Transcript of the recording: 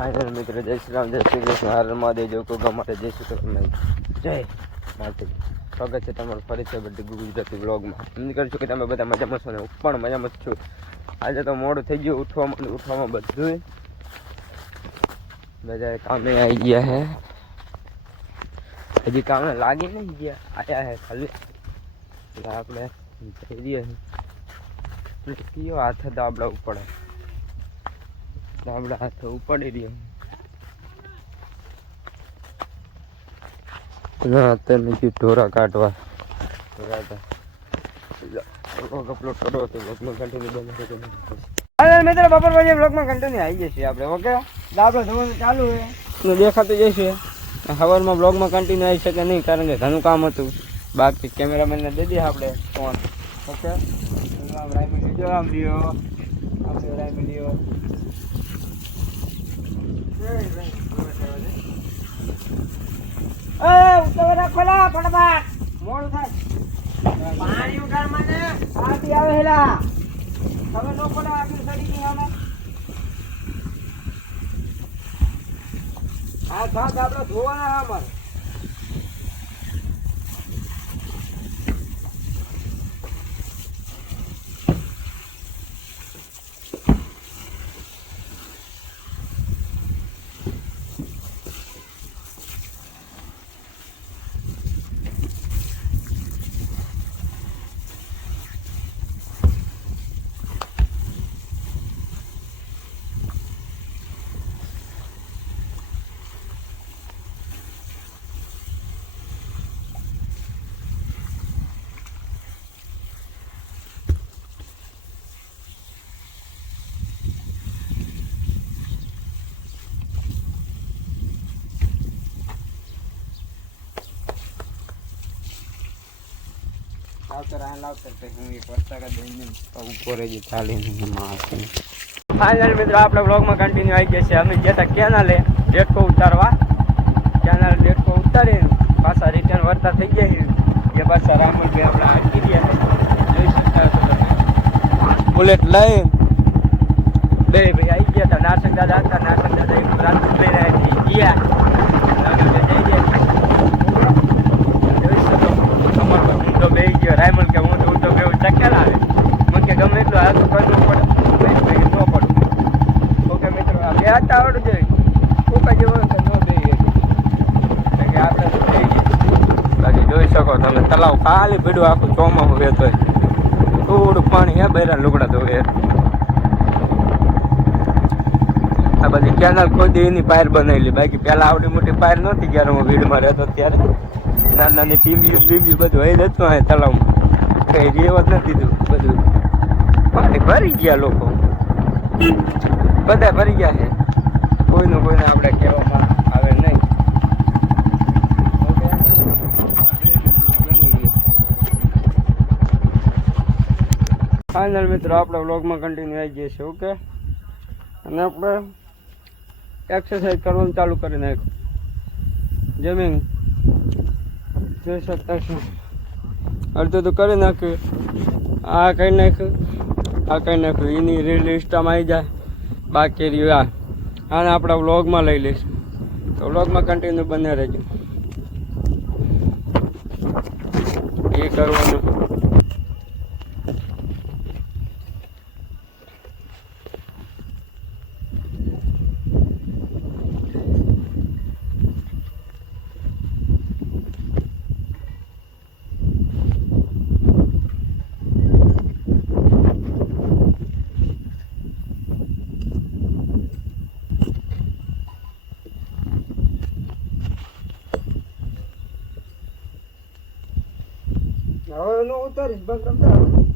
Final મિત્રો, જય શ્રી રામ, જય શ્રી કૃષ્ણ. હાર મહાદેવ જો કોઈ માટે જય શ્રી કૃષ્ણ. જય માતાજી. સ્વાગત છે તમારું ફરી છે બધી ગુજરાતી બ્લોગમાં એમ કરું છું કે તમે બધા મજામાં છો ને? હું પણ મજામાં છું. આજે તો મોડું થઈ ગયું ઉઠવામાં ઉઠવામાં બધું બધા કામે આવી ગયા હે. હજી કામે લાગી નહીં ગયા. આયા હે ખાલી. એટલે આપણે જઈ રહ્યા કયો હાથ દાબડા ઉપડે દાબડા હાથ ઉપડી ના તને ઢોરા કાઢવા. ઢોરા અપલોડ કરો તો બ્લોગમાં કન્ટિન્યુ બને છે અરે મિત્રો બપોર પછી બ્લોગમાં કન્ટિન્યુ આવી જશે આપણે ઓકે દાબડો ધોવાનું ચાલુ છે. દેખાતું જશે સવારમાં બ્લોગમાં કન્ટિન્યુ આવી શકે નહીં કારણ કે ઘણું કામ હતું. બાકી કેમેરામેનને દે દઈએ આપણે ફોન ઓકે આમ લ્યો આપણે રાઈ લ્યો એ ઉતાવળ ખોલા ફટાફટ. મોડું થાય. પાણી ઉતાર મને આથી આવે હેલા. તમે પડે આગળ સડી ગઈ અમે આ ઘાસ આપણે ધોવાના અમારે. લાવતર આ લાવતર તો હું એક વસ્તા કા દઈને ઉપર જ ચાલીને મારતી ફાઇનલ મિત્રો, આપણે બ્લોગમાં કન્ટિન્યુ આવી ગયા છે. અમે ગયા હતા કેનાલે ડેટકો ઉતારવા. કેનાલ ડેટકો ઉતારી પાછા રિટર્ન વળતા થઈ ગયા છે. એ પાછા રામુલભાઈ આપણે હાકી રહ્યા જોઈ શકતા હશો તમે. બુલેટ લઈ બે ભાઈ આવી ગયા હતા. નાસક દાદા હતા. નાસક દાદા એક લઈને ગયા આગળ જઈ ગયા જોઈ શકો કમર પર ઊંધો બેહી ગયો રાયમલ કે હું તો ઊંધો બેહું ચક્કર આવે મને કે ગમે એટલું હાથ કરવું પડે નહીં ભાઈ ન પડું ઓકે મિત્રો આ બે હાથ આવડું જોઈએ કોકા જેવો ન બેહી કે આપણે તો થઈ. બાકી જોઈ શકો તમે, તલાવ ખાલી ભીડું આખું ચોમાસું વહેતો થોડું પાણી હે, બૈરા લુગડા ધોવે આ બધી કેનાલ ખોદી, એની પાયર બનાવેલી બાકી પેલા આવડી મોટી પાયર નહોતી, જ્યારે હું ભીડમાં રહેતો ત્યારે. નાની નાની ટીમ્બી બીમ્બી બધું હોય જતું હોય તળાવમાં કઈ રેવા જ નથી દીધું બધું. પાણી ભરી ગયા લોકો. બધા ભરી ગયા છે. કોઈનું કોઈને આપણે કહેવામાં આવે નહીં. ફાઇનલ મિત્રો, આપણે વ્લોગમાં કન્ટિન્યુ આવી જઈએ છીએ, ઓકે? અને આપણે એક્સરસાઇઝ કરવાનું ચાલુ કરી નાખ્યું. જમીન. અડધું તો કરી નાખ્યું. આ કરી નાખ્યું, આ કરી નાખ્યું. એની રીલ ઇન્સ્ટામાં આવી જાય બાકી રહ્યું આ. આને આપણે વ્લોગમાં લઈ લઈશું. તો વ્લોગમાં કન્ટિન્યુ બને રહેજો. એ કરવાનું. હવે એનો ઉતારીશ બંધ કરતા